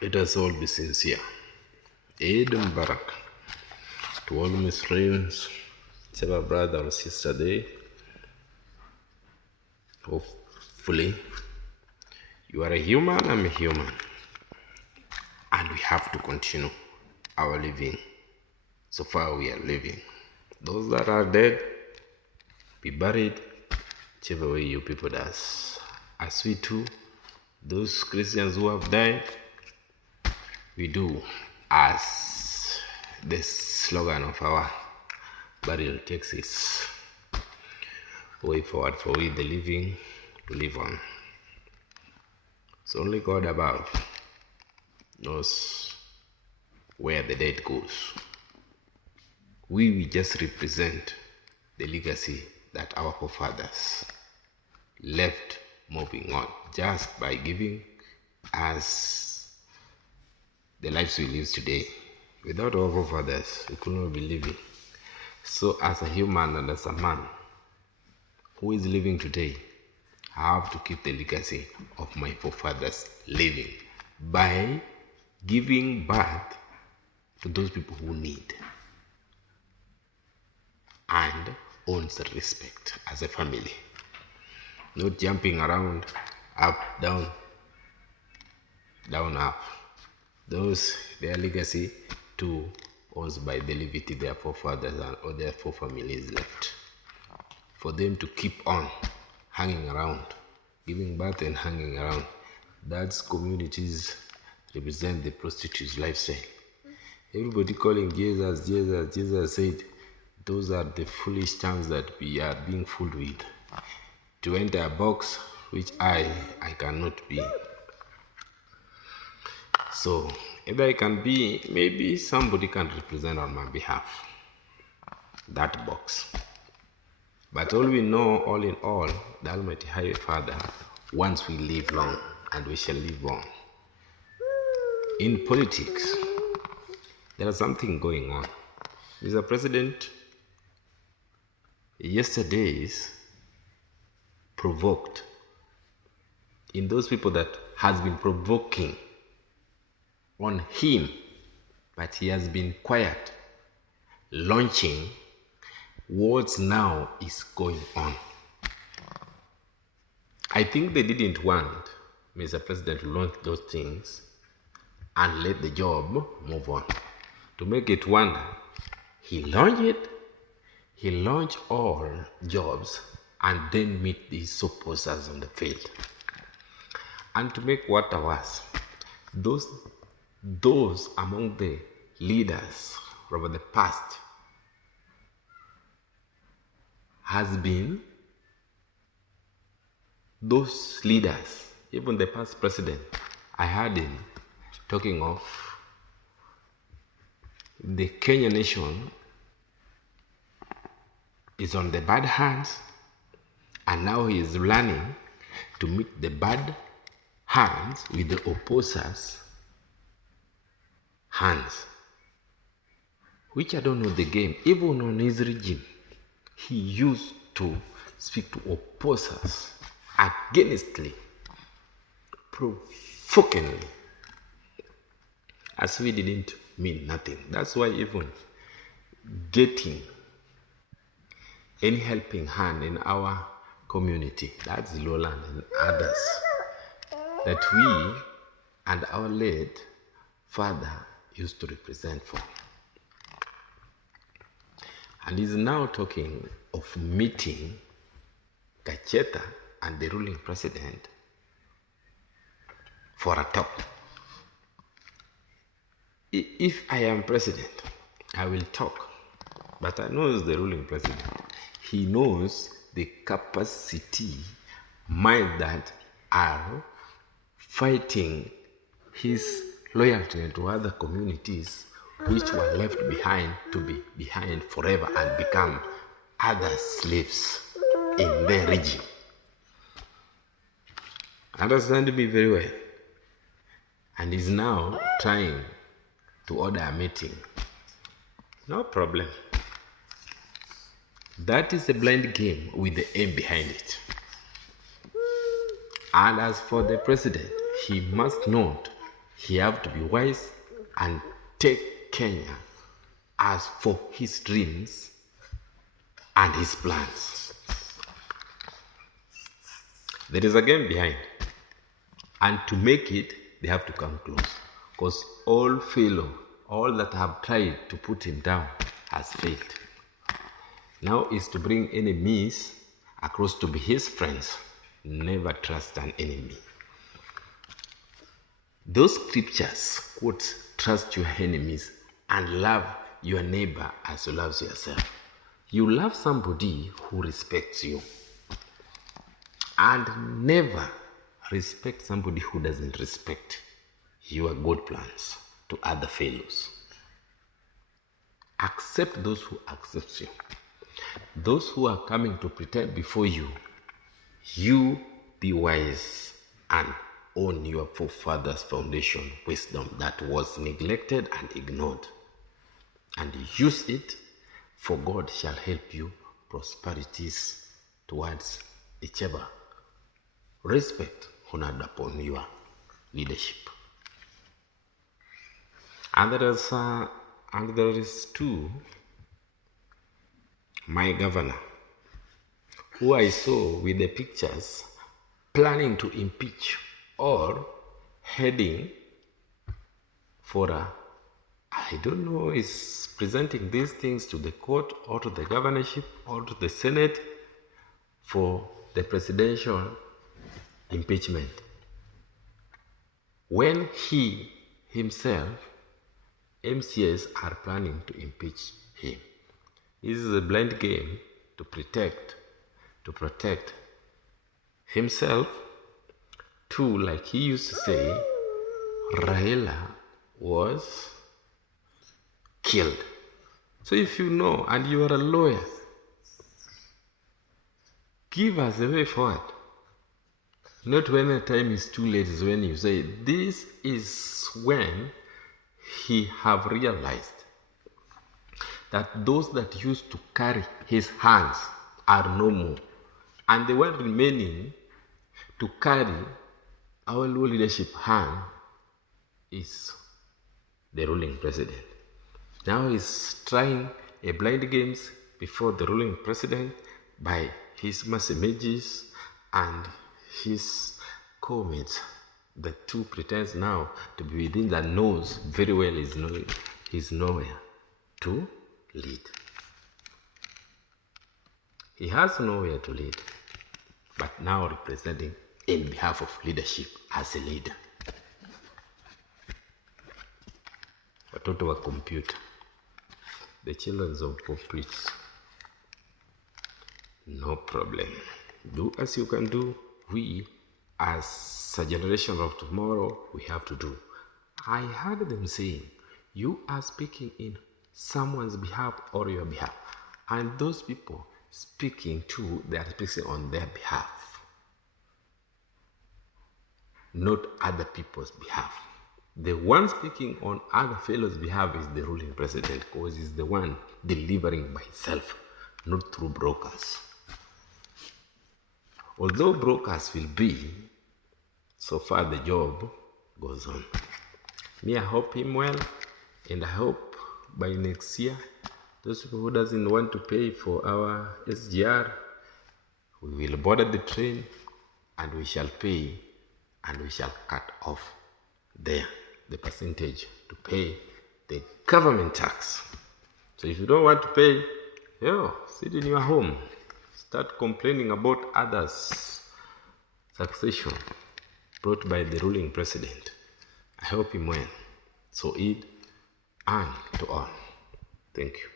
Let us all be sincere. Eid Mubarak to all Muslims, whichever brother or sister they. Hopefully, you are a human, I'm a human, and we have to continue our living. So far, we are living. Those that are dead, be buried, whichever way you people does. As we too, those Christians who have died, we do as the slogan of our burial takes its way forward for we the living to live on. So only God above knows where the dead goes. We just represent the legacy that our forefathers left moving on just by giving us the lives we live today. Without our forefathers, we could not be living. So as a human and as a man who is living today, I have to keep the legacy of my forefathers living by giving birth to those people who need and owns respect as a family. Not jumping around, up, down, down, up. Those, their legacy too owns by the levity their forefathers and or their families left. For them to keep on hanging around, giving birth and hanging around. That's communities represent the prostitute's lifestyle. Everybody calling Jesus, Jesus, Jesus said, those are the foolish terms that we are being fooled with. To enter a box which I cannot be. So, either I can be, maybe somebody can represent on my behalf that box. But all we know, all in all, the Almighty High Father wants we live long, and we shall live on. In politics, there is something going on. Mr. President, yesterday's provoked in those people that has been provoking on him, but he has been quiet, launching what now is going on. I think they didn't want Mr. President to launch those things and let the job move on. To make it wonder, he launched it, he launched all jobs and then meet these opposers on the field. And to make what worse, those among the leaders over the past has been those leaders, even the past president, I heard him talking of the Kenyan nation is on the bad hands, and now he is learning to meet the bad hands with the opposers' hands, which I don't know the game. Even on his regime, he used to speak to opposers againstly, provokingly, as we didn't mean nothing. That's why even getting any helping hand in our community, that's Lowland and others, that we and our late father used to represent for. And is now talking of meeting Gacheta and the ruling president for a talk. If I am president, I will talk. But I know the ruling president. He knows the capacity minds that are fighting his loyalty to other communities which were left behind to be behind forever and become other slaves in their regime. Understand me very well. And is now trying to order a meeting. No problem. That is a blind game with the aim behind it. And as for the president, he must not he have to be wise and take Kenya as for his dreams and his plans. There is a game behind, and to make it, they have to come close, because all that have tried to put him down has failed. Now is to bring enemies across to be his friends. Never trust an enemy. Those scriptures quote, trust your enemies and love your neighbor as you love yourself. You love somebody who respects you, and never respect somebody who doesn't respect your good plans to other fellows. Accept those who accept you. Those who are coming to pretend before you, you be wise and own your forefathers' foundation wisdom that was neglected and ignored, and use it, for God shall help you prosperities towards each other. Respect honored upon your leadership. And there is too, my governor, who I saw with the pictures planning to impeach or heading for I don't know, is presenting these things to the court or to the governorship or to the Senate for the presidential impeachment, when he himself, MCS, are planning to impeach him. This is a blind game to protect himself too. Like he used to say, Raila was killed. So if you know and you are a lawyer, give us a way forward. Not when the time is too late is when you say, this is when he have realized that those that used to carry his hands are no more, and the one remaining to carry our low leadership hand is the ruling president. Now he's trying a blind games before the ruling president by his messages and his comments. The two pretends now to be within that knows very well he's nowhere to lead. He has nowhere to lead, but now representing in behalf of leadership as a leader. Watoto wa computer, the children of pulpits, no problem. Do as you can do. We, as a generation of tomorrow, we have to do. I heard them saying, you are speaking in someone's behalf or your behalf, and those people speaking too, they are speaking on their behalf, not other people's behalf. The one speaking on other fellows' behalf is the ruling president, because he's the one delivering by himself, not through brokers. Although brokers will be, so far the job goes on. Me, I hope him well, and I hope by next year, those people who doesn't want to pay for our SGR, we will board the train and we shall pay, and we shall cut off there the percentage to pay the government tax. So if you don't want to pay, sit in your home. Start complaining about others' succession brought by the ruling president. I hope him well. So Eid and to all. Thank you.